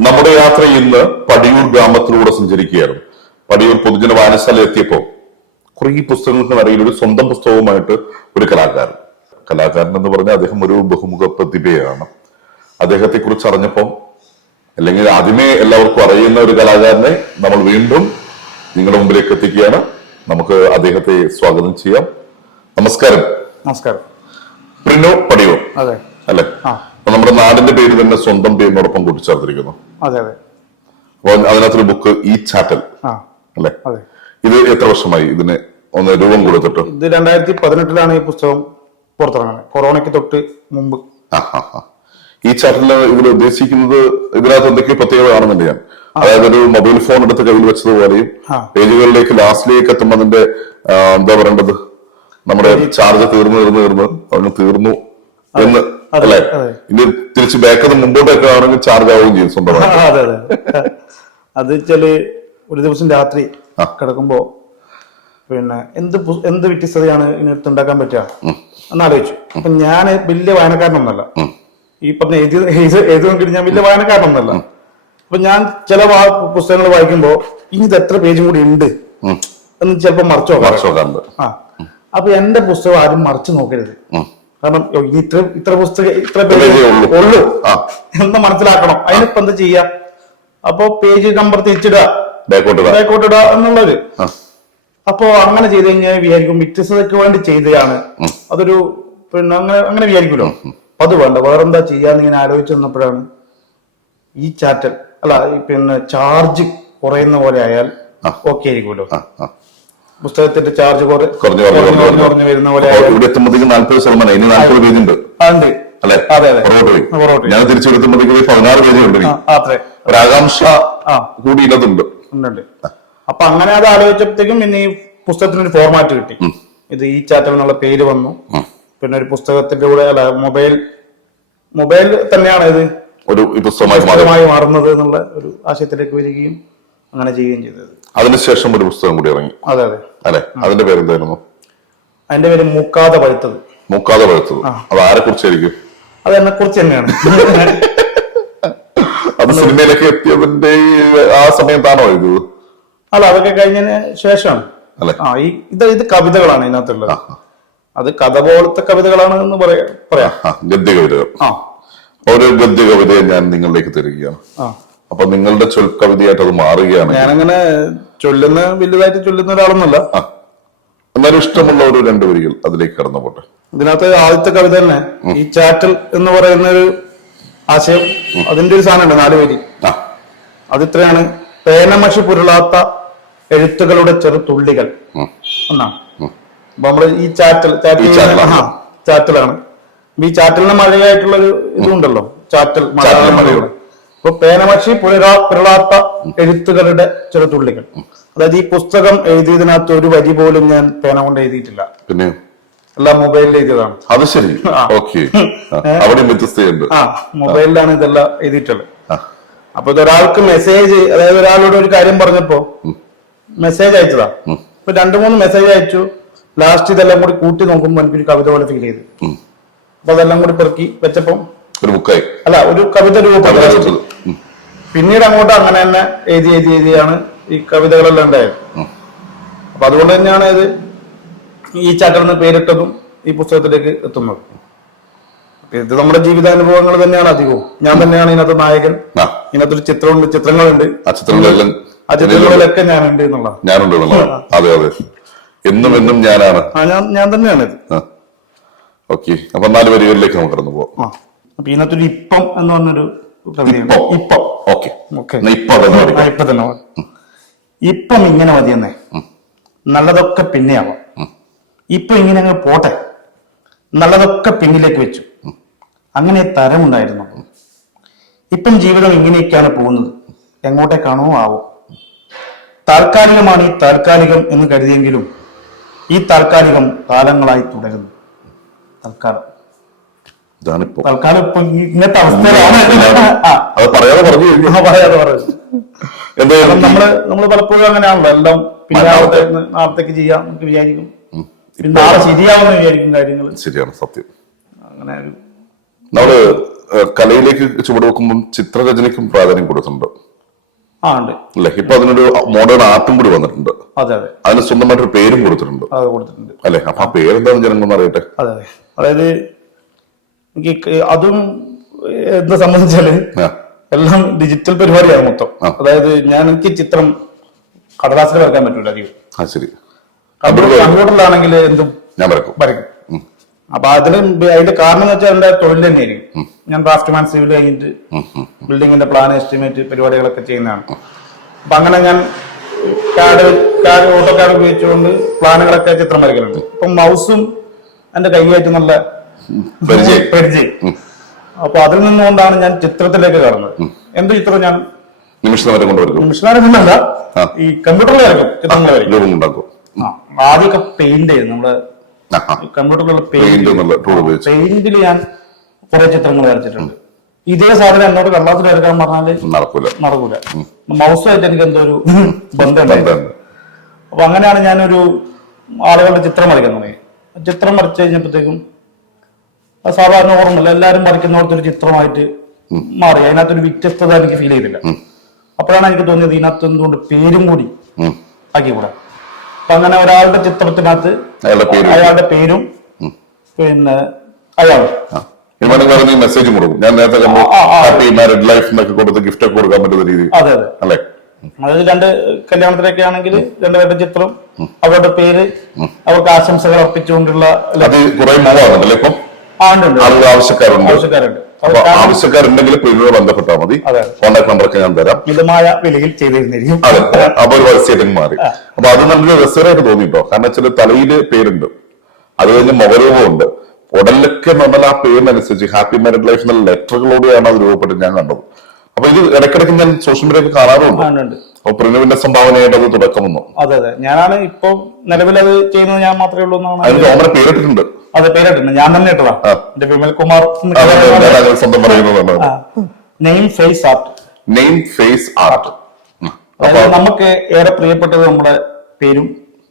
നമ്മുടെ യാത്ര ഇന്ന് പടിയൂർ ഗ്രാമത്തിലൂടെ സഞ്ചരിക്കുകയാണ് പടിയൂർ പൊതുജന വായനശാല എത്തിയപ്പോൾ കുറേ പുസ്തകങ്ങൾക്ക് നിറയിൽ ഒരു സ്വന്തം പുസ്തകവുമായിട്ട് ഒരു കലാകാരൻ. കലാകാരൻ എന്ന് പറഞ്ഞാൽ അദ്ദേഹം ഒരു ബഹുമുഖ പ്രതിഭയാണ്. അദ്ദേഹത്തെ കുറിച്ച് അറിഞ്ഞപ്പം അല്ലെങ്കിൽ ആദ്യമേ എല്ലാവർക്കും അറിയുന്ന ഒരു കലാകാരനെ നമ്മൾ വീണ്ടും നിങ്ങളുടെ മുമ്പിലേക്ക് എത്തിക്കുകയാണ്. നമുക്ക് അദ്ദേഹത്തെ സ്വാഗതം ചെയ്യാം. നമസ്കാരം. നമസ്കാരം. പ്രിനോ പടിയോ അതെ. അല്ലെ. നമ്മുടെ നാടിന്റെ പേര് തന്നെ സ്വന്തം പേരിനോടൊപ്പം കൂട്ടിച്ചേർത്തിരിക്കുന്നു. അതെ അതെ. അപ്പൊ അതിനകത്തൊരു ബുക്ക് ഈ ചാറ്റൽ ആ അല്ലെ? അതെ. ഇത് എത്ര വർഷമായി ഇതിന് ഒന്ന് രൂപം കൊടുത്തിട്ട്? ഇത് രണ്ടായിരത്തി പതിനെട്ടിലാണ് ഈ പുസ്തകം പുറത്തിറങ്ങുന്നത്. കൊറോണയ്ക്ക് തൊട്ട് മുമ്പ്. ഈ ചാറ്റലിൽ ഇവർ ഉദ്ദേശിക്കുന്നത് ഇതിനകത്ത് എന്തൊക്കെയോ പ്രത്യേകത കാണുന്നുണ്ട് ഞാൻ. അതായത് ഒരു മൊബൈൽ ഫോൺ എടുത്ത് കയ്യിൽ വെച്ചതുപോലെയും പേജുകളിലേക്ക് ലാസ്റ്റിലേക്ക് എത്തുമ്പോൾ അതിന്റെ എന്താ പറയേണ്ടത്? നമ്മുടെ ചാർജ് തീർന്നു തീർന്നു തീർന്നു അവന് തീർന്നു എന്ന് അല്ലെ? അതെ. ഇനി തിരിച്ച് ബാക്കിൽ നിന്ന് മുമ്പോട്ടൊക്കെ ആണെങ്കിൽ ചാർജ് ആവുകയും ചെയ്യും സ്വന്തം സ്വന്തമായി. അതെ അതെ. അത് വെച്ചാൽ ഒരു ദിവസം രാത്രി. കിടക്കുമ്പോ പിന്നെ എന്ത് എന്ത് വ്യത്യസ്തതയാണ് ഇതിനടുത്ത് ഉണ്ടാക്കാൻ പറ്റുക? എന്നാലോചിച്ചു അപ്പൊ ഞാൻ വലിയ വായനക്കാരനൊന്നല്ല ഈ പറഞ്ഞ എഴുതി എഴുതി- എഴുതുമെങ്കിലും ഞാൻ വലിയ വായനക്കാരനൊന്നല്ല അപ്പൊ ഞാൻ ചില പുസ്തകങ്ങൾ വായിക്കുമ്പോ ഇനി ഇത് എത്ര പേജും കൂടി ഉണ്ട്? എന്ന് ചിലപ്പോ മറച്ചു നോക്കാം ആ. അപ്പൊ എന്റെ പുസ്തകം ആരും മറിച്ചു നോക്കരുത്. കാരണം ഇനി ഇത്ര ഇത്ര പുസ്തകം ഇത്ര പേജ് ഉള്ളൂ. എന്ന് മനസ്സിലാക്കണം. അതിനിപ്പോ എന്താ ചെയ്യാ? അപ്പൊ പേജ് നമ്പർ തിരിച്ചിടുക. ബാക്കോട്ട് ഇടാം. ഇടുക എന്നുള്ളത്. അപ്പോ അങ്ങനെ ചെയ്ത് കഴിഞ്ഞാൽ വിചാരിക്കും വ്യത്യസ്തതയ്ക്ക് വേണ്ടി ചെയ്തതാണ് അതൊരു പിന്നെ അങ്ങനെ അങ്ങനെ വിചാരിക്കുമല്ലോ അപ്പൊ അത് വേണ്ട. വേറെന്താ ചെയ്യാന്ന് ഇങ്ങനെ ആലോചിച്ച് വന്നപ്പോഴാണ് ഈ ചാറ്റൽ അല്ല പിന്നെ ചാർജ് കുറയുന്ന പോലെ ആയാൽ ഓക്കെ ആയിരിക്കുമല്ലോ. പുസ്തകത്തിന്റെ ചാർജ് കുറ കുറഞ്ഞു കുറഞ്ഞു വരുന്ന പോലെ ഇവിടെ എത്തുമ്പോഴത്തേക്ക് നാല്പത് ശതമാനം ഇനി നാൽപ്പത് പേജ് ഉണ്ട് ഉണ്ട്. അല്ലെ? പുറകോട്ട് ഞാൻ തിരിച്ചെടുത്തുമ്പോഴത്തേക്ക് പതിനാറ് പേജ് ഉണ്ട് ഒരു ആകാംക്ഷ കൂടി ഉണ്ട് അപ്പൊ അങ്ങനെ അത് ആലോചിച്ചപ്പോഴത്തേക്കും ഇനി ഈ പുസ്തകത്തിനൊരു ഫോർമാറ്റ് കിട്ടി. ഇത് ഈ ചാറ്റൽ എന്നുള്ള പേര് വന്നു. പിന്നെ ഒരു പുസ്തകത്തിന്റെ കൂടെ അല്ല മൊബൈൽ മൊബൈൽ തന്നെയാണ് ഇത്. ഒരു പുസ്തകമായി മാറുന്നത് എന്നുള്ള ഒരു ആശയത്തിലേക്ക് വരികയും അങ്ങനെ ചെയ്യുകയും ചെയ്തത്. അതിനുശേഷം ഒരു പുസ്തകം കൂടി ഇറങ്ങി. അതെ അതെ. അല്ലെ? അതിന്റെ പേര് എന്തായിരുന്നു അതിന്റെ പേര് മൂക്കാതെ പഴുത്തത്. മുക്കാതെ പഴുത്തത്. അത് ആരെ കുറിച്ചായിരിക്കും? അത് എന്നെ കുറിച്ച് തന്നെയാണ്. അത് സിനിമയിലേക്ക് എത്തിയതിന്റെ ആ സമയത്താണോ ഇത്? അല്ല അതൊക്കെ കഴിഞ്ഞതിന് ശേഷമാണ്. അല്ലെ? ആ ഈ ഇത് ഇത് കവിതകളാണ് ഇതിനകത്തുള്ളത്. അത് കഥ പോലത്തെ കവിതകളാണ് എന്ന് പറയാ പറയാം. ഗദ്യ കവിതകൾ. ആ. ഒരു ഗദ്യ കവിതയെ ഞാൻ നിങ്ങളിലേക്ക് തരികയാണ്. ആ. അപ്പൊ നിങ്ങളുടെ ചൊൽ കവിതയായിട്ട് അത് മാറുകയാണ് ഞാനങ്ങനെ ചൊല്ലുന്ന വലുതായിട്ട് ചൊല്ലുന്ന ഒരാളൊന്നുമല്ല. എന്നാലും ഇഷ്ടമുള്ള ഒരു രണ്ടു വരികൾ അതിലേക്ക് കടന്നു പോട്ടെ. ഇതിനകത്ത് ആദ്യത്തെ കവിത തന്നെ ഈ ചാറ്റൽ എന്ന് പറയുന്ന ഒരു ആശയം അതിന്റെ ഒരു സാധനമുണ്ട് നാല് വരി. അതിത്രയാണ് പേനമഷി പുരളാത്ത എഴുത്തുകളുടെ ചെറുതുള്ളികൾ ഉം. എന്നാണ് അപ്പൊ നമ്മൾ ഈ ചാറ്റൽ ചാറ്റൽ ചാറ്റലാണ്. ഈ ചാറ്റലിന് മഴയായിട്ടുള്ള ഒരു ഇതുണ്ടല്ലോ. ചാറ്റൽ മഴ. മഴയുടെ. അപ്പൊ പേനമക്ഷി പുരളാ പ്രളാത്ത എഴുത്തുകളുടെ ചില തുള്ളികൾ. അതായത് ഈ പുസ്തകം എഴുതിയതിനകത്ത് ഒരു വരി പോലും ഞാൻ പേന കൊണ്ട് എഴുതിയിട്ടില്ല. പിന്നെ? എല്ലാം മൊബൈലിൽ എഴുതിയതാണ്. അത് ശരി. ഓക്കെ. വ്യത്യസ്തയുണ്ട്. ആ മൊബൈലിലാണ് ഇതെല്ലാം എഴുതിയിട്ടുള്ളത്. അപ്പൊ ഇതൊരാൾക്ക് മെസ്സേജ് അതായത് ഒരാളോട് ഒരു കാര്യം പറഞ്ഞപ്പോ മെസ്സേജ് അയച്ചതാ. ഇപ്പൊ രണ്ടു മൂന്ന് മെസ്സേജ് അയച്ചു. ലാസ്റ്റ് ഇതെല്ലാം കൂടി കൂട്ടി നോക്കുമ്പോ എനിക്കൊരു കവിത പോലെ ഫീൽ ചെയ്തു. അപ്പൊ അതെല്ലാം കൂടി പെറുക്കി വെച്ചപ്പോ ഒരു ബുക്കായി. അല്ല ഒരു കവിത രൂപം. പിന്നീട് അങ്ങോട്ട് അങ്ങനെ തന്നെ എഴുതി എഴുതി എഴുതിയാണ് ഈ കവിതകളെല്ലാം ഉണ്ടായത്. അപ്പൊ അതുകൊണ്ട് തന്നെയാണ് ഇത് ഈ ചാറ്റലിന് പേരിട്ടതും ഈ പുസ്തകത്തിലേക്ക് എത്തുന്നത്. ഇത് നമ്മുടെ ജീവിതാനുഭവങ്ങൾ തന്നെയാണ് അധികവും. ഞാൻ തന്നെയാണ് ഇതിനകത്ത് നായകൻ. ഇതിനകത്തൊരു ചിത്രമുണ്ട് ചിത്രങ്ങളുണ്ട്. ആ ചിത്രങ്ങളെല്ലാം ആ ചിത്രങ്ങളിലൊക്കെ ഞാനുണ്ട് എന്നുള്ള ഞാനുണ്ട് അതെ അതെ. എന്നും എന്നും ഞാനാണ്. ഞാൻ ഞാൻ തന്നെയാണ് ഓക്കെ. അപ്പൊ നാല് വരികളിലേക്ക് നമുക്ക് കടന്നു പോവാം. അപ്പൊ ഇതിനകത്തൊരു ഇപ്പം എന്ന് പറഞ്ഞൊരു ഇപ്പം. ഇപ്പം. ഓക്കെ. ഓക്കെ. ഇപ്പം അതെന്ന് ആ, പഠിക്കാം. ഇപ്പൊ തന്നെ മതി. ഇപ്പം ഇങ്ങനെ മതിയെന്നേ. നല്ലതൊക്കെ പിന്നെയാവാം. ഇപ്പൊ ഇങ്ങനെ അങ്ങ് പോട്ടെ. നല്ലതൊക്കെ പിന്നിലേക്ക് വെച്ചു. അങ്ങനെ തരമുണ്ടായിരുന്നു. ഇപ്പം ജീവിതം ഇങ്ങനെയൊക്കെയാണ് പോകുന്നത്. എങ്ങോട്ടേക്കാണോ ആവോ? താൽക്കാലികമാണ് ഈ താൽക്കാലികം എന്ന് കരുതിയെങ്കിലും ഈ താൽക്കാലികം കാലങ്ങളായി തുടരുന്നു. തൽക്കാലം. ഇതാണിപ്പോ. തൽക്കാലം ഇപ്പൊ ഈ ഇങ്ങനത്തെ അവസ്ഥയിലാണ്. ആ അത് പറയാതെ പറഞ്ഞു പറയാതെ പറഞ്ഞു. എന്തായാലും നമ്മൾ നമ്മൾ പലപ്പോഴും അങ്ങനെയാണല്ലോ. എല്ലാം പിന്നെ നാളത്തെ. നാളത്തെ നാളത്തേക്ക് ചെയ്യാം നമുക്ക് വിചാരിക്കും. നാളെ ശരിയാവുന്ന വിചാരിക്കും കാര്യങ്ങൾ ശരിയാണ് സത്യം. അങ്ങനെ ഒരു നമ്മൾ കലയിലേക്ക് ചുവട് വെക്കുമ്പോൾ ചിത്രരചനയ്ക്കും പ്രാധാന്യം കൊടുക്കുന്നുണ്ട് ആ ഉണ്ട്. അല്ലെ? ഇപ്പൊ അതിനൊരു മോഡേൺ ആർട്ടും കൂടി വന്നിട്ടുണ്ട്. അതെ അതെ. അതിന് സ്വന്തമായിട്ടൊരു പേരും കൊടുത്തിട്ടുണ്ട്. കൊടുത്തിട്ടുണ്ട്. അല്ലെ? അപ്പൊ ആ പേരെന്താണെന്ന് ജനങ്ങളൊന്നും അറിയട്ടെ. അതെ അതെ. അതായത് എനിക്ക് അതും എന്താ സംബന്ധിച്ചാൽ എല്ലാം ഡിജിറ്റൽ പരിപാടിയാണ് മൊത്തം. അതായത് ഞാൻ എനിക്ക് ചിത്രം കടലാസിൽ വരയ്ക്കാൻ പറ്റൂല അധികം. ആ ശരി. കമ്പ്യൂട്ടർ കമ്പ്യൂട്ടറിലാണെങ്കിൽ എന്തും ഞാൻ വരക്കും വരയ്ക്കും. അപ്പൊ അതിന് അതിന്റെ കാരണം എന്ന് വെച്ചാൽ എന്റെ തൊഴിൽ തന്നെയായിരിക്കും. ഞാൻ ഡ്രാഫ്റ്റ്മാൻ സിവിൽ കഴിഞ്ഞിട്ട് ബിൽഡിങ്ങിന്റെ പ്ലാൻ എസ്റ്റിമേറ്റ് പരിപാടികളൊക്കെ ചെയ്യുന്നതാണ്. അപ്പൊ അങ്ങനെ ഞാൻ കാർഡ് കാർഡ് ഓട്ടോ കാർഡ് ഉപയോഗിച്ചുകൊണ്ട് പ്ലാനുകളൊക്കെ ചിത്രം വരയ്ക്കലുണ്ട്. അപ്പൊ മൗസും എന്റെ കൈയായിട്ട് നല്ല പരിചയം. അപ്പൊ അതിൽ നിന്നുകൊണ്ടാണ് ഞാൻ ചിത്രത്തിലേക്ക് കടന്നത് എന്ത് ചിത്രം ഞാൻ നിമിഷനേരം വരെ കൊണ്ടുവരും നിമിഷനേരം ആ. ഈ കമ്പ്യൂട്ടറിൽ വരയ്ക്കും ചിത്രങ്ങൾ ആദ്യമൊക്കെ പെയിന്റ് ചെയ്യും ആ. കമ്പ്യൂട്ടറിലുള്ള പെയിന്റ് പെയിന്റിൽ ഞാൻ കുറെ ചിത്രങ്ങൾ വരച്ചിട്ടുണ്ട്. ഇതേ സാധനം എന്നോട് കള്ളത്തിൽ എടുക്കാൻ പറഞ്ഞാൽ നടക്കൂല. നടക്കൂല. മൗസുമായിട്ട് എനിക്ക് എന്തോ ഒരു ബന്ധമുണ്ട്? അപ്പൊ അങ്ങനെയാണ് ഞാനൊരു ആളുകളുടെ ചിത്രം വരയ്ക്കാൻ തുടങ്ങി ചിത്രം വരച്ചു കഴിഞ്ഞപ്പോഴത്തേക്കും സാധാരണ ഓർമ്മല്ല എല്ലാവരും വരയ്ക്കുന്നവർക്ക് ഒരു ചിത്രമായിട്ട് മാറി. അതിനകത്തൊരു വ്യത്യസ്തത എനിക്ക് ഫീൽ ചെയ്തില്ല. അപ്പോഴാണ് എനിക്ക് തോന്നിയത് ഇതിനകത്ത് എന്തുകൊണ്ട് പേരും കൂടി ആക്കി ആക്കിക്കൂടാ? അപ്പൊ അങ്ങനെ ഒരാളുടെ ചിത്രത്തിനകത്ത് അയാളുടെ പേരും പിന്നെ അയാൾ. ഇനി മെസ്സേജ് കൊടുക്കും. ഞാൻ നേരത്തെ. ഹാപ്പി മാരിഡ് ലൈഫ് എന്നൊക്കെ കൊടുത്ത് ഗിഫ്റ്റ് ഒക്കെ കൊടുക്കാൻ പറ്റുന്ന രീതി. അതെ അതെ. അല്ലെ? അതായത് രണ്ട് കല്യാണത്തിലൊക്കെ ആണെങ്കിൽ രണ്ടുപേരുടെ ചിത്രം അവരുടെ പേര് അവർക്ക് ആശംസകൾ അർപ്പിച്ചുകൊണ്ടുള്ള അത് കുറെ മൂവാകുന്നുണ്ടല്ലേ ഇപ്പം. ആളുകൾ ആവശ്യക്കാരുണ്ട്. അപ്പൊ ആവശ്യക്കാരുണ്ടെങ്കിൽ പ്രിന്റിനോട് ബന്ധപ്പെട്ടാൽ മതി. കോൺടാക്ട് നമ്പർ നമ്പറൊക്കെ ഞാൻ തരാം. മിതമായ വിലയിൽ ചെയ്തിരുന്നിരിക്കും. അതെ. അപ്പൊ ഒരു പരസ്യമായിട്ട് മാറി. അപ്പൊ അത് നമുക്ക് രസകരമായിട്ട് തോന്നിട്ടോ കാരണം വെച്ചാൽ തലയിൽ പേരുണ്ട്. അത് കഴിഞ്ഞ് മുഖരൂപമുണ്ട്. ഉടലൊക്കെ നമ്മൾ ആ പേരിനനുസരിച്ച് ഹാപ്പി മാരിഡ് ലൈഫ് എന്നുള്ള ലെറ്ററുകളോടെയാണ് അത് രൂപപ്പെട്ട് ഞാൻ കണ്ടത്. അപ്പൊ ഇത് ഇടയ്ക്കിടയ്ക്ക് ഞാൻ സോഷ്യൽ മീഡിയ ഒക്കെ കാണാറുണ്ട്. അപ്പൊ സംഭാവനയായിട്ട് അത് തുടക്കം വന്നു. അതെ അതെ. ഞാനാണ് ഇപ്പൊ നിലവിൽ അത് ചെയ്യുന്നത് ഞാൻ മാത്രമേ ഉള്ളൂ എന്നാണ് അതിന് പേരിട്ടിട്ടുണ്ട്. അതെ പേരിട്ടുണ്ട് ഞാൻ തന്നെ ഇട്ടതാ. ആ. എന്റെ വിമൽ കുമാർ സ്വന്തം പറയുന്നതാണ് name face art name face art നമുക്ക് ഏറെ പ്രിയപ്പെട്ടത് നമ്മുടെ പേരും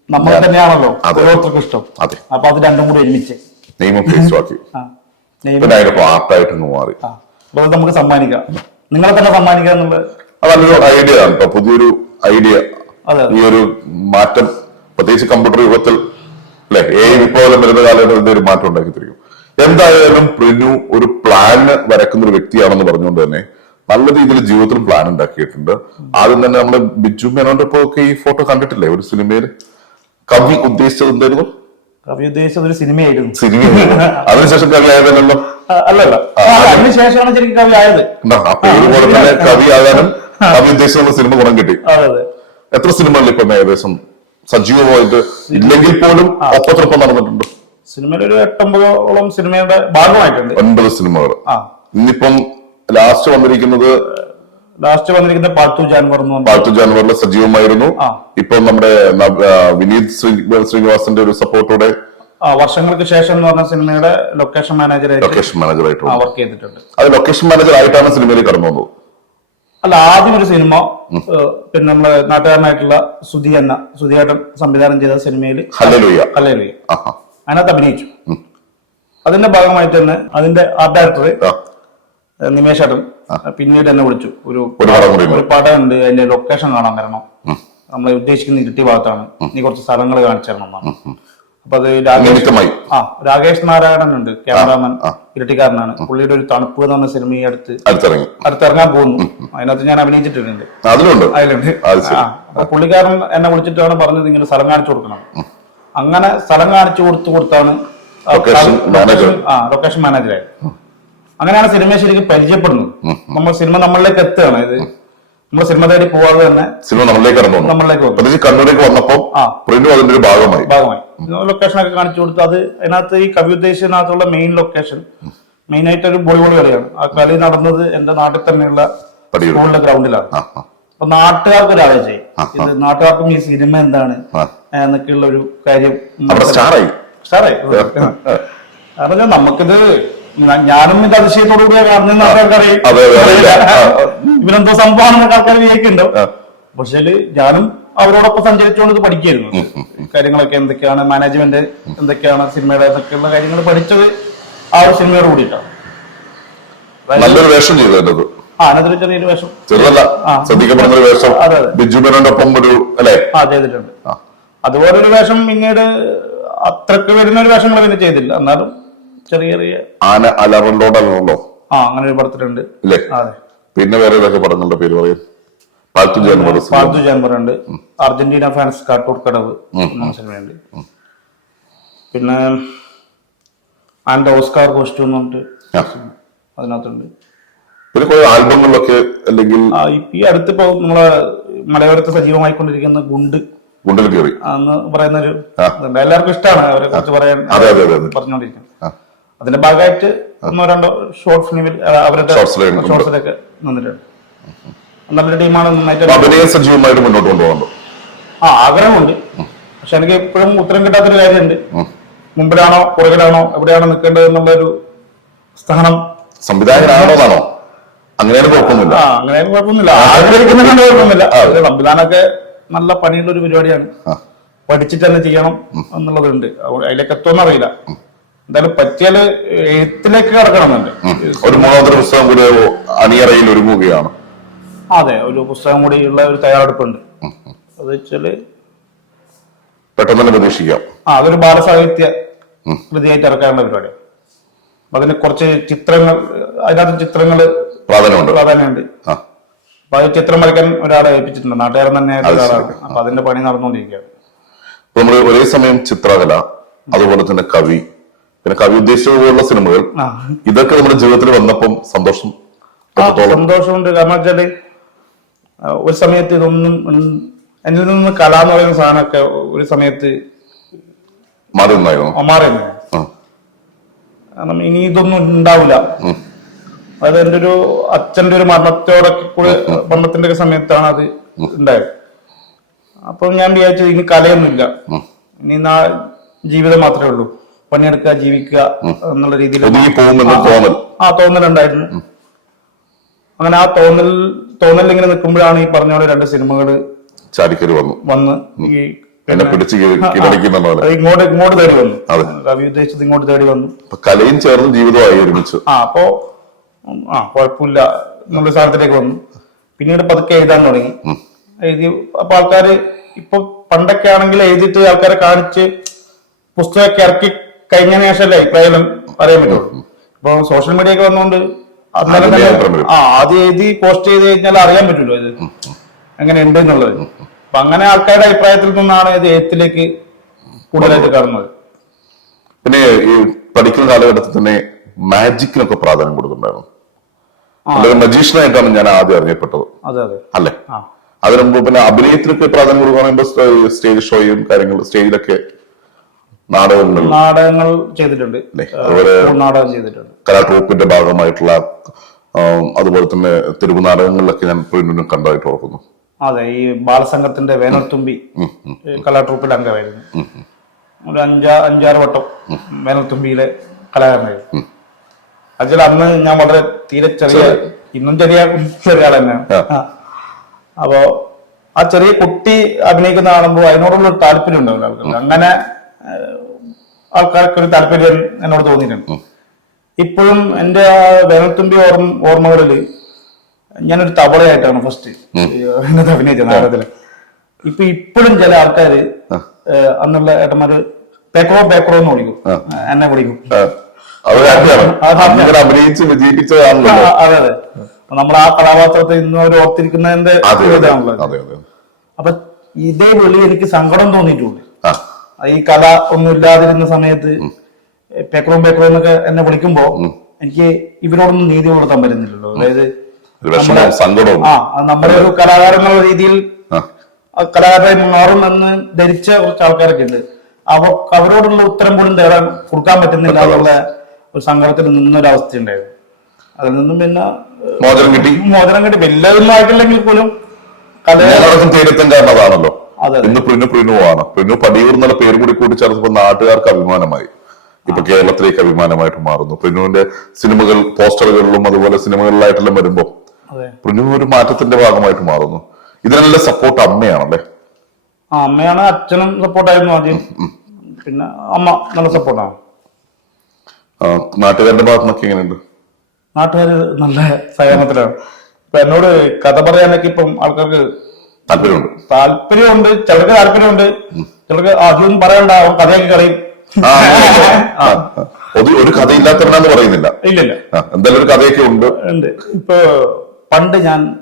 നമ്മൾ തന്നെയാണല്ലോ. ഓരോരുത്തർക്കും ഇഷ്ടം. അതെ. അപ്പൊ അത് രണ്ടും കൂടി ഒരുമിച്ച്. നെയിമും ഫേസ് ആക്കി ആർട്ടായിട്ട് മാറി. അപ്പൊ നമുക്ക് സമ്മാനിക്കാം. നിങ്ങളെ തന്നെ സമ്മാനിക്കുക എന്നുള്ളത് അതല്ലൊരു ഐഡിയ ആണ്. കേട്ടോ പുതിയൊരു ഐഡിയ. ഈ ഒരു മാറ്റം. പ്രത്യേകിച്ച് കമ്പ്യൂട്ടർ യുഗത്തിൽ അല്ലെ? ഏ വിപ്ലവം വരുന്ന കാലഘട്ടത്തിൽ ഒരു മാറ്റം ഉണ്ടാക്കി തരും എന്തായാലും പ്രിനു ഒരു പ്ലാൻ വരക്കുന്ന ഒരു വ്യക്തിയാണെന്ന് പറഞ്ഞുകൊണ്ട് തന്നെ നല്ല രീതിയിൽ ജീവിതത്തിൽ പ്ലാൻ ഉണ്ടാക്കിയിട്ടുണ്ട്. ആദ്യം തന്നെ നമ്മൾ ബിജു മേനോന്റെ ഒക്കെ ഈ ഫോട്ടോ കണ്ടിട്ടില്ലേ? ഒരു സിനിമയിൽ കവി ഉദ്ദേശിച്ചത് എന്തായിരുന്നു? കവി ഉദ്ദേശിച്ചത് ഒരു സിനിമയായിരുന്നു. സിനിമ അതിനുശേഷം കവി ആയതല്ലോ അല്ലല്ലോ. അതിനുശേഷമാണ് ശരിക്കും കവി ആയത്. കവി ആകാനും കവി ഉദ്ദേശിച്ചുള്ള സിനിമ ഗുണം കിട്ടി. അതെ അതെ. എത്ര സിനിമകളിൽ ഇപ്പം ഏകദേശം സജീവമായിട്ട് ഇല്ലെങ്കിൽ പോലും ഒപ്പത്തിനൊപ്പം നടന്നിട്ടുണ്ട്? സിനിമയിൽ ഒരു എട്ടൊമ്പതോളം സിനിമയുടെ ഭാഗമായിട്ടുണ്ട്. ഒൻപത് സിനിമകൾ. ഇന്നിപ്പം ലാസ്റ്റ് വന്നിരിക്കുന്നത് ലാസ്റ്റ് വന്നിരിക്കുന്ന പാത്തു ജാൻവർ ജാൻവറിലെ പാത്തു ജാനുവറിലെ സജീവമായിരുന്നു. ഇപ്പൊ നമ്മുടെ വിനീത് ശ്രീ- ശ്രീനിവാസന്റെ ഒരു സപ്പോർട്ടോടെ വർഷങ്ങൾക്ക് ശേഷം എന്ന് പറഞ്ഞ സിനിമയുടെ ലൊക്കേഷൻ മാനേജറായിട്ട് ലൊക്കേഷൻ മാനേജറായിട്ട് വർക്ക് ചെയ്തിട്ടുണ്ട്. അത് ലൊക്കേഷൻ മാനേജർ ആയിട്ടാണ് സിനിമയിൽ കടന്നു വന്നത് അല്ല ആദ്യം ഒരു സിനിമ പിന്നെ നമ്മളെ നാട്ടുകാരനായിട്ടുള്ള സുധി എന്ന സുധിയേട്ടൻ സംവിധാനം ചെയ്ത സിനിമയിൽ. അതിനകത്ത് അഭിനയിച്ചു. അതിന്റെ ഭാഗമായിട്ട് തന്നെ അതിന്റെ ആർട്ട് ഡയറക്ടർ നിമേഷേട്ടൻ നിമേഷ് ഏട്ടൻ പിന്നീട് എന്നെ വിളിച്ചു. ഒരു ഒരു പടം ഉണ്ട്. ഒരു അതിന്റെ ലൊക്കേഷൻ കാണാൻ തരണം നമ്മളെ ഉദ്ദേശിക്കുന്ന ഇരുട്ടി ഭാഗത്താണ്. നീ കുറച്ച് സ്ഥലങ്ങൾ കാണിച്ചു തരണം എന്നാണ്. അപ്പൊ അത് രാകേഷ് ആ രാകേഷ് നാരായണൻ ഉണ്ട് ക്യാമറാമാൻ. ഇരട്ടിക്കാരനാണ്. പുള്ളിയുടെ ഒരു തണുപ്പ് എന്ന് പറഞ്ഞ സിനിമ ഈ അടുത്ത് അടുത്തിറങ്ങി. അടുത്തിറങ്ങാൻ പോകുന്നു. അതിനകത്ത് ഞാൻ അഭിനയിച്ചിട്ടുണ്ട്. അതിലുണ്ട്. അപ്പൊ പുള്ളിക്കാരൻ എന്നെ വിളിച്ചിട്ടാണ് പറഞ്ഞത് ഇങ്ങനെ സ്ഥലം കാണിച്ചു കൊടുക്കണം. അങ്ങനെ സ്ഥലം കാണിച്ചു കൊടുത്തു കൊടുത്താണ് ആ ലൊക്കേഷൻ മാനേജറായി അങ്ങനെയാണ് സിനിമയെ ശരിക്കും പരിചയപ്പെടുന്നത്. നമ്മൾ സിനിമ നമ്മളിലേക്ക് എത്തുകയാണ്. ഇത് നമ്മൾ സിനിമ തേടി പോവാതെ തന്നെ സിനിമ നമ്മളിലേക്ക് നമ്മളിലേക്ക് വന്നു. കണ്ണൂരേക്ക് വന്നപ്പോൾ ആ. പ്രിന്റും അതിന്റെ ഒരു ഭാഗമായി. ഭാഗമായി. ലൊക്കേഷൻ ഒക്കെ കാണിച്ചു കൊടുത്തു അത് അതിനകത്ത് ഈ കവി ഉദ്ദേശിച്ചതിനകത്തുള്ള മെയിൻ ലൊക്കേഷൻ മെയിൻ ആയിട്ട് ഒരു വോളിബോൾ കളിയാണ്. ആ കളി നടന്നത് എന്റെ നാട്ടിൽ തന്നെയുള്ള. സ്കൂളിന്റെ ഗ്രൗണ്ടിലാണ്. അപ്പൊ നാട്ടുകാർക്ക് ഒരു ആവേശം ഇത് നാട്ടുകാർക്കും ഈ സിനിമ എന്താണ്. എന്നൊക്കെയുള്ള ഒരു കാര്യം സ്റ്റാറായി. കാരണം നമുക്കിത് ഞാനും ഇത് അതിശയത്തോടു കൂടിയ കാണുന്ന ആൾക്കാർക്കറിയാം. ഇവനെന്തോ സംഭവമാണെന്നൊക്കെ ആൾക്കാർ വിചാരിക്കുന്നുണ്ടാവും. ആ. പക്ഷേ ഞാനും അവരോടൊപ്പം സഞ്ചരിച്ചുകൊണ്ട് ഇത് പഠിക്കായിരുന്നു കാര്യങ്ങളൊക്കെ എന്തൊക്കെയാണ് മാനേജ്മെന്റ് എന്തൊക്കെയാണ് സിനിമയുടെ എന്തൊക്കെയുള്ള കാര്യങ്ങൾ പഠിച്ചത് ആ ഒരു സിനിമയോട് കൂടിയിട്ടാണ്. നല്ലൊരു വേഷം ആ ചെറിയൊരു വേഷം. ചെറുതല്ല. ശ്രദ്ധിക്കപ്പെടുന്ന ഒരു വേഷം. ഒരു അല്ലേ? ആ ചെയ്തിട്ടുണ്ട്. അതുപോലെ അതുപോലൊരു വേഷം പിന്നീട് അത്രയ്ക്ക് വരുന്ന ഒരു വേഷങ്ങൾ പിന്നെ ചെയ്തില്ല. എന്നാലും ചെറിയ ചെറിയ. ആന അലറലോടല്ലോ ആ അങ്ങനെ ഒരു പടത്തിലുണ്ട്. പിന്നെ വേറെ ഏതൊക്കെ പടങ്ങളുടെ പേര് പറയും? പാൽത്തു പാർത്തു ജാൻമർ ഉണ്ട് അർജന്റീന ഫാൻസ് കാട്ടൂർ കടവ് സിനിമയുണ്ട്. പിന്നെ ആൻഡ് ഓസ്കാർ കോസ്റ്റ്യൂം എന്ന് പറഞ്ഞിട്ട് അതിനകത്തുണ്ട്. പിന്നെ കുറെ ആൽബങ്ങളിലൊക്കെ അല്ലെങ്കിൽ ഈ- അടുത്തിപ്പോ നമ്മളെ മലയോരത്ത് സജീവമായിക്കൊണ്ടിരിക്കുന്ന ഗുണ്ട് ഗുണ്ടിൽ കേറി എന്ന് പറയുന്ന ഒരു ഇതുണ്ട്. എല്ലാവർക്കും ഇഷ്ടമാണ് അവരെ കുറിച്ച് പറയാൻ. പറഞ്ഞുകൊണ്ടിരിക്കുന്നത് അതിന്റെ ഭാഗമായിട്ട് ഒന്നോ രണ്ടോ ഷോർട്ട് ഫിലിമിൽ അവരുടെ ഷോർട്സിലൊക്കെ നിന്നിട്ടുണ്ട്. നല്ലൊരു ടീമാണ് നന്നായിട്ട് അഭിനയ സജീവമായിട്ട് മുന്നോട്ട് കൊണ്ടുപോകുന്നു ആ ആഗ്രഹമുണ്ട്. പക്ഷെ എനിക്ക് എപ്പോഴും ഉത്തരം കിട്ടാത്തൊരു കാര്യമുണ്ട്. മുമ്പിലാണോ പുറകിലാണോ എവിടെയാണോ നിൽക്കേണ്ടത് എന്നുള്ള ഒരു സ്ഥാനം സംവിധായകനാണോന്നാണോ അങ്ങനെയാണ് കുഴപ്പമൊന്നുമില്ല. ആ അങ്ങനെ കുഴപ്പമൊന്നുമില്ല. ആഗ്രഹിക്കുന്നതുകൊണ്ട് കുഴപ്പമൊന്നുമില്ല. പക്ഷെ സംവിധാനമൊക്കെ നല്ല പണിയുള്ള ഒരു പരിപാടിയാണ്. പഠിച്ചിട്ട് തന്നെ ചെയ്യണം എന്നുള്ളതുണ്ട്. അതിലേക്ക് എത്തുമെന്ന് അറിയില്ല. എന്തായാലും പറ്റിയാൽ എഴുത്തിലേക്ക് കടക്കണമെന്നുണ്ട്. ഒരു മൂന്നാമത്തെ പുസ്തകം കൂടി അണിയറയിൽ ഒരുങ്ങുകയാണ്. അതെ ഒരു പുസ്തകം കൂടിയുള്ള ഒരു തയ്യാറെടുപ്പുണ്ട്. അത് വെച്ചാൽ പെട്ടെന്ന് തന്നെ പ്രതീക്ഷിക്കാം. ആ അതൊരു ബാലസാഹിത്യ കൃതിയായിട്ട് ഇറക്കാനുള്ള പരിപാടി അപ്പൊ അതിന് കുറച്ച് ചിത്രങ്ങൾ അതിനകത്ത് ചിത്രങ്ങൾ പ്രാധാന്യമുണ്ട്. പ്രാധാന്യമുണ്ട്. അപ്പൊ അത് ചിത്രം വരയ്ക്കാൻ ഒരാളെ ഏൽപ്പിച്ചിട്ടുണ്ട്. നാട്ടുകാരൻ തന്നെ ഒരാളാണ്. അപ്പൊ അതിന്റെ പണി നടന്നുകൊണ്ടിരിക്കുകയാണ്. നമ്മൾ ഒരേ സമയം ചിത്രകല അതുപോലെ തന്നെ കവി പിന്നെ കവി ഉദ്ദേശിച്ചതുപോലുള്ള സിനിമകൾ ഇതൊക്കെ നമ്മുടെ ജീവിതത്തിൽ വന്നപ്പം സന്തോഷം സന്തോഷമുണ്ട്. കാരണം വെച്ചാൽ ഒരു സമയത്ത് ഇതൊന്നും എന്നിൽ നിന്ന് കല എന്ന് പറയുന്ന സാധനമൊക്കെ ഒരു സമയത്ത് മാറിയിരുന്നു. കാരണം ഇനി ഇതൊന്നും ഉണ്ടാവില്ല. അത് എന്റെ ഒരു അച്ഛന്റെ ഒരു മരണത്തോടെ കൂടെ മരണത്തിന്റെ ഒക്കെ സമയത്താണ് അത് ഉണ്ടായത്. അപ്പൊ ഞാൻ വിചാരിച്ചത് ഇനി കലയൊന്നുമില്ല. ഇനി നാ ജീവിതം മാത്രമേ ഉള്ളൂ. പണിയെടുക്കുക ജീവിക്കുക എന്നുള്ള രീതിയിൽ ആ തോന്നലുണ്ടായിരുന്നു. അങ്ങനെ ആ തോന്നൽ തോന്നൽ ഇങ്ങനെ നിൽക്കുമ്പോഴാണ് ഈ പറഞ്ഞ പോലെ രണ്ട് സിനിമകൾ ചാരിക്കര് വന്നു. വന്ന് ഈ എന്നെ പിടിച്ച് ഇങ്ങോട്ട് ഇങ്ങോട്ട് തേടി വന്നു. രവി ഉദ്ദേശിച്ചത് ഇങ്ങോട്ട് തേടി വന്നു. കലയും ചേർന്ന് ജീവിതമായി ഒരുമിച്ച്. ആ അപ്പോ ആ കുഴപ്പമില്ല എന്നുള്ള സാധനത്തിലേക്ക് വന്നു. പിന്നീട് പതുക്കെ എഴുതാൻ തുടങ്ങി. എഴുതി അപ്പൊ ആൾക്കാര് ഇപ്പൊ പണ്ടൊക്കെ ആണെങ്കിൽ എഴുതിയിട്ട് ആൾക്കാരെ കാണിച്ച് പുസ്തകമൊക്കെ ഇറക്കി കഴിഞ്ഞതിന് ശേഷമല്ലേ അഭിപ്രായം പറയാൻ പറ്റുള്ളൂ ഇപ്പൊ സോഷ്യൽ മീഡിയ ഒക്കെ വന്നുകൊണ്ട് അന്നേരം തന്നെ ആ ആദ്യം എഴുതി പോസ്റ്റ് ചെയ്ത് കഴിഞ്ഞാൽ അറിയാൻ പറ്റുമല്ലോ ഇത്. എങ്ങനെ ഉണ്ട് എന്നുള്ളത്. അപ്പൊ അങ്ങനെ ആൾക്കാരുടെ അഭിപ്രായത്തിൽ നിന്നാണ് ഇത് എഴുത്തിലേക്ക് കൂടുതലായിട്ട് കടന്നത്. പിന്നെ ഈ പഠിക്കുന്ന കാലഘട്ടത്തിൽ തന്നെ മാജിക്കിനൊക്കെ പ്രാധാന്യം കൊടുക്കുന്നുണ്ടായിരുന്നു മജീഷ്യനായിട്ടാണ് ഞാൻ ആദ്യം അറിയപ്പെട്ടത്. അതെ അതെ. അല്ലേ? അതിനു മുമ്പ് പിന്നെ അഭിനയത്തിനൊക്കെ പ്രാധാന്യം കൊടുക്കുകയാണെങ്കിൽ സ്റ്റേജ് ഷോയും കാര്യങ്ങളും സ്റ്റേജിലൊക്കെ നാടകങ്ങളിൽ നാടകങ്ങൾ ചെയ്തിട്ടുണ്ട്? നാടകം ചെയ്തിട്ടുണ്ട്. കലാട്രൂപ്പിന്റെ ഭാഗമായിട്ടുള്ള അതുപോലെ തന്നെ തെരുവ് നാടകങ്ങളിലൊക്കെ ഞാൻ വീണ്ടും കണ്ടതായിട്ട് ഓർക്കുന്നു. അതെ ഈ ബാലസംഘത്തിന്റെ വേനൽത്തുമ്പി കലാട്രൂപ്പിൽ അംഗമായിരുന്നു. ഒരു അഞ്ചാ അഞ്ചാറ് വട്ടം വേനൽത്തുമ്പിയിലെ കലാകാരനായിരുന്നു. അതിൽ അന്ന് ഞാൻ വളരെ തീരെ ചെറിയ ഇന്നും ചെറിയ ചെറിയ ആൾ തന്നെയാണ്. അപ്പോ ആ ചെറിയ കുട്ടി അഭിനയിക്കുന്ന കാണുമ്പോൾ അതിനോടുള്ള താല്പര്യം ഉണ്ടാവില്ല. അങ്ങനെ ആൾക്കാർക്ക് ഒരു താല്പര്യം എന്നോട് തോന്നിയിട്ടുണ്ട്. ഇപ്പോഴും എന്റെ ആ വേനൽത്തുമ്പി ഓർമ്മ ഓർമ്മകളിൽ ഞാനൊരു തബളയായിട്ടാണ് ഫസ്റ്റ് എന്നത് അഭിനയിച്ചത് നാടകത്തിൽ. ഇപ്പൊ ഇപ്പോഴും ചില ആൾക്കാര് അന്നുള്ള ഏട്ടന്മാര് പേക്കറോ പേക്കറോ എന്ന് വിളിക്കും. എന്നെ വിളിക്കും. അത്. അഭിനയിച്ച് വിജയിപ്പിച്ചതാണല്ലോ. നമ്മൾ ആ കഥാപാത്രത്തെ ഇന്ന് അവർ ഓർത്തിരിക്കുന്നതിന്റെ അപ്പൊ ഇതേ വിളി എനിക്ക് സങ്കടം തോന്നിയിട്ടുണ്ട്. ഈ കല ഒന്നും ഇല്ലാതിരുന്ന സമയത്ത് പേക്കറോ പേക്കറോ എന്നൊക്കെ എന്നെ വിളിക്കുമ്പോ എനിക്ക് ഇവരോടൊന്നും നീതി കൊടുത്താൻ പറ്റുന്നില്ലല്ലോ. അതായത് ആ നമ്മുടെ ഒരു കലാകാരൻ എന്നുള്ള രീതിയിൽ കലാകാരനായി മാറും എന്ന് ധരിച്ച കുറച്ച് ആൾക്കാരൊക്കെ ഉണ്ട്. അവ അവരോടുള്ള ഉത്തരം പോലും തേടാൻ കൊടുക്കാൻ പറ്റുന്നില്ല എന്നുള്ള ഒരു സങ്കടത്തിൽ നിന്നൊരവസ്ഥ ഉണ്ടായിരുന്നു അതിൽ നിന്നും പിന്നെ മോചനം കിട്ടി. മോചനം കിട്ടി. എല്ലാവരും ആയിട്ടില്ലെങ്കിൽ പോലും കലാകാരം തീരത്തിന്റെ അതാണല്ലോ അതെ, അതെ. ഇന്ന് പ്രിനു പ്രിനുവാണ് പ്രിനു പടിയൂർ എന്നുള്ള പേര് കൂടി കൂട്ടിച്ചേർത്തപ്പോ നാട്ടുകാർക്ക് അഭിമാനമായി. ഇപ്പൊ കേരളത്തിലേക്ക് അഭിമാനമായിട്ട് മാറുന്നു. പ്രിനുവിന്റെ സിനിമകൾ പോസ്റ്ററുകളിലും അതുപോലെ സിനിമകളിലായിട്ടെല്ലാം വരുമ്പോ അതെ. പ്രിനു ഒരു മാറ്റത്തിന്റെ ഭാഗമായിട്ട് മാറുന്നു. ഇതിനെല്ലാം സപ്പോർട്ട് അമ്മയാണല്ലേ? ആ അമ്മയാണ് അച്ഛനും സപ്പോർട്ടായിരുന്നു ആദ്യം. പിന്നെ അമ്മ നല്ല സപ്പോർട്ടാണ് നാട്ടുകാരുടെ ഭാഗത്ത് നിന്നൊക്കെ എങ്ങനെയുണ്ട്? നാട്ടുകാർ നല്ല സഹകരണത്തിലാണ്. ഇപ്പൊ എന്നോട് കഥ പറയാനൊക്കെ ഇപ്പം ആൾക്കാർക്ക് താല്പര്യമുണ്ട്. താല്പര്യമുണ്ട്. ചിലർക്ക് താല്പര്യമുണ്ട്. ചിലർക്ക് അതൊന്നും പറയണ്ട. അവൻ കഥയൊക്കെ കറിയും. ഒരു കഥയില്ലാത്തവരാണെന്ന് കഥയില്ലാത്തവനാന്ന് പറയുന്നില്ല. ഇല്ലില്ല. എന്തായാലും ഒരു കഥയൊക്കെ ഉണ്ട്. ഉണ്ട്. ഇപ്പൊ പണ്ട് ഞാൻ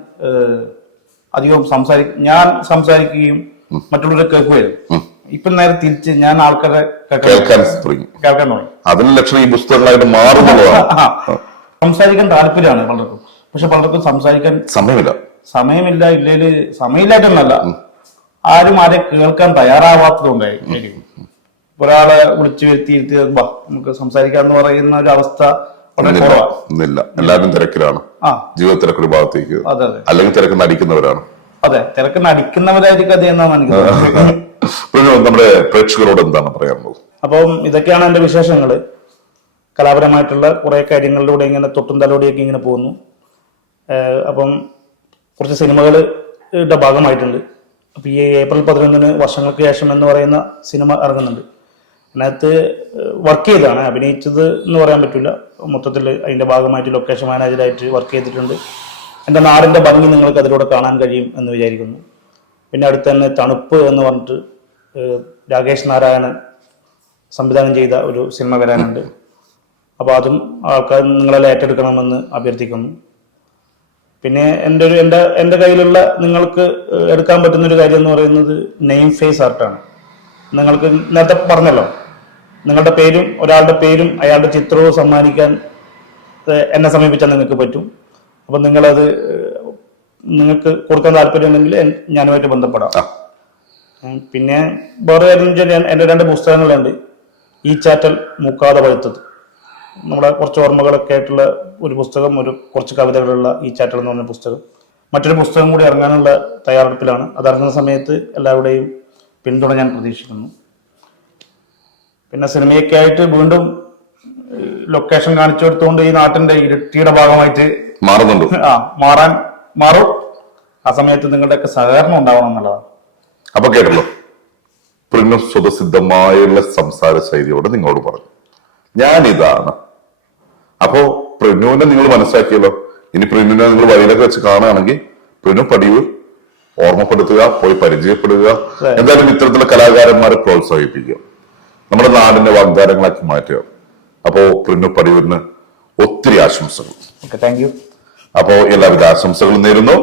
അധികം സംസാരി ഞാൻ സംസാരിക്കുകയും മറ്റുള്ളവരെ കേൾക്കുകയായിരുന്നു. ഇപ്പൊ നേരെ തിരിച്ച് ഞാൻ ആൾക്കാരെ കേൾക്കാൻ തുടങ്ങി. കേൾക്കാൻ തുടങ്ങി. അതിന് ലക്ഷണം ഈ പുസ്തകങ്ങളായിട്ട് മാറുന്നുള്ളതാണ്. ആ. സംസാരിക്കാൻ താല്പര്യമാണ് പലർക്കും. പക്ഷെ പലർക്കും സംസാരിക്കാൻ സമയമില്ല. സമയമില്ല ഇല്ലേൽ സമയമില്ലായിട്ടൊന്നല്ല ആരും ആരെ കേൾക്കാൻ തയ്യാറാവാത്തതുകൊണ്ടായി. ഒരാളെ വിളിച്ചു വരുത്തി ഇരുത്തി വാ നമുക്ക് സംസാരിക്കാന്ന് പറയുന്ന ഒരു അവസ്ഥ ഇന്നില്ല. എല്ലാവരും തിരക്കിലാണ്. ജീവിത തിരക്കൊരു ഭാഗത്തേക്ക്. അല്ലെങ്കിൽ തിരക്ക് നടിക്കുന്നവരാണ്. അതെ തിരക്ക് നടിക്കുന്നവരായിരിക്കും അത് എന്നാണ് എനിക്ക് തോന്നുന്നത് പിന്നെ നമ്മുടെ പ്രേക്ഷകരോട് എന്താണ് പറയാനുള്ളത്? അപ്പം ഇതൊക്കെയാണ് എന്റെ വിശേഷങ്ങൾ കലാപരമായിട്ടുള്ള കുറെ കാര്യങ്ങളിലൂടെ ഇങ്ങനെ തൊട്ടും തലോടിയൊക്കെ ഇങ്ങനെ പോകുന്നു. അപ്പം കുറച്ച് സിനിമകളുടെ ഭാഗമായിട്ടുണ്ട്. അപ്പൊ ഈ ഏപ്രിൽ പതിനൊന്നിന് വർഷങ്ങൾക്ക് ശേഷം എന്ന് പറയുന്ന സിനിമ ഇറങ്ങുന്നുണ്ട്. അതിനകത്ത് വർക്ക് ചെയ്താണ് അഭിനയിച്ചത് എന്ന് പറയാൻ പറ്റില്ല മൊത്തത്തിൽ അതിന്റെ ഭാഗമായിട്ട് ലൊക്കേഷൻ മാനേജറായിട്ട് വർക്ക് ചെയ്തിട്ടുണ്ട്. എന്റെ നാടിന്റെ ഭംഗി നിങ്ങൾക്ക് അതിലൂടെ കാണാൻ കഴിയും എന്ന് വിചാരിക്കുന്നു. പിന്നെ അടുത്ത് തന്നെ തണുപ്പ് എന്ന് പറഞ്ഞിട്ട് രാകേഷ് നാരായണൻ സംവിധാനം ചെയ്ത ഒരു സിനിമ വരാനുണ്ട്. അപ്പോൾ അതും ആൾക്കാർ നിങ്ങളെല്ലാം ഏറ്റെടുക്കണമെന്ന് അഭ്യർത്ഥിക്കുന്നു. പിന്നെ എന്റെ ഒരു എന്റെ എന്റെ കയ്യിലുള്ള നിങ്ങൾക്ക് എടുക്കാൻ പറ്റുന്ന ഒരു കാര്യം എന്ന് പറയുന്നത് നെയിം ഫേസ് ആർട്ടാണ് നിങ്ങൾക്ക് നേരത്തെ പറഞ്ഞല്ലോ. നിങ്ങളുടെ പേരും ഒരാളുടെ പേരും അയാളുടെ ചിത്രവും സമ്മാനിക്കാൻ എന്നെ സമീപിച്ചാൽ നിങ്ങൾക്ക് പറ്റും. അപ്പം നിങ്ങളത് നിങ്ങൾക്ക് കൊടുക്കാൻ താല്പര്യമുണ്ടെങ്കിൽ ഞാനുമായിട്ട് ബന്ധപ്പെടാം. പിന്നെ വേറെ കാര്യം എന്റെ രണ്ട് പുസ്തകങ്ങളുണ്ട്. ഈ ചാറ്റൽ മുക്കാതെ പഴുത്തത്. നമ്മുടെ കുറച്ച് ഓർമ്മകളൊക്കെ ആയിട്ടുള്ള ഒരു പുസ്തകം ഒരു കുറച്ച് കവിതകളുള്ള ഈ ചാറ്റൽ എന്ന് പറഞ്ഞ പുസ്തകം. മറ്റൊരു പുസ്തകം കൂടി ഇറങ്ങാനുള്ള തയ്യാറെടുപ്പിലാണ്. അത് ഇറങ്ങുന്ന സമയത്ത് എല്ലാവരുടെയും പിന്തുണ ഞാൻ പ്രതീക്ഷിക്കുന്നു. പിന്നെ സിനിമയൊക്കെ ആയിട്ട് വീണ്ടും ലൊക്കേഷൻ കാണിച്ചു കൊടുത്തുകൊണ്ട് ഈ നാട്ടിന്റെ ഇരട്ടിയുടെ ഭാഗമായിട്ട് മാറുന്നുണ്ട്. ആ മാറാൻ മാറും. ആ സമയത്ത് നിങ്ങളുടെയൊക്കെ സഹകരണം ഉണ്ടാവണം എന്നുള്ളതാണ്. അപ്പൊ കേട്ടല്ലോ. പ്രിന്നു സ്വതസിദ്ധമായുള്ള സംസാര ശൈലിയോട് നിങ്ങളോട് പറഞ്ഞു. ഞാൻ ഇതാണ് അപ്പോ പ്രനുവിനെ നിങ്ങൾ മനസ്സിലാക്കിയല്ലോ. ഇനി പ്രനുവിനെ നിങ്ങൾ വഴിയിലൊക്കെ വെച്ച് കാണുകയാണെങ്കിൽ പ്രനു പടിയൂർ ഓർമ്മപ്പെടുത്തുക പോയി പരിചയപ്പെടുക. എന്തായാലും ഇത്തരത്തിലുള്ള കലാകാരന്മാരെ പ്രോത്സാഹിപ്പിക്കുക. നമ്മുടെ നാടിന്റെ വാഗ്ദാനങ്ങളാക്കി മാറ്റുക. അപ്പോ പ്രിന്നു പടിയൂരിന് ഒത്തിരി ആശംസകൾ. താങ്ക് യു അപ്പോ എല്ലാവിധ ആശംസകളും നേരുന്നു.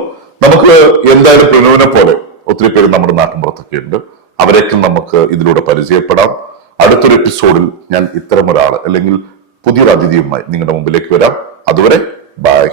നമുക്ക് എന്തായാലും പ്രനുവിനെ പോലെ ഒത്തിരി പേര് നമ്മുടെ നാട്ടിൻപുറത്തൊക്കെ ഉണ്ട്. അവരെയൊക്കെ നമുക്ക് ഇതിലൂടെ പരിചയപ്പെടാം. അടുത്തൊരു എപ്പിസോഡിൽ ഞാൻ ഇത്തരം ഒരാൾ അല്ലെങ്കിൽ പുതിയൊരു അതിഥിയുമായി നിങ്ങളുടെ മുമ്പിലേക്ക് വരാം. അതുവരെ ബൈ.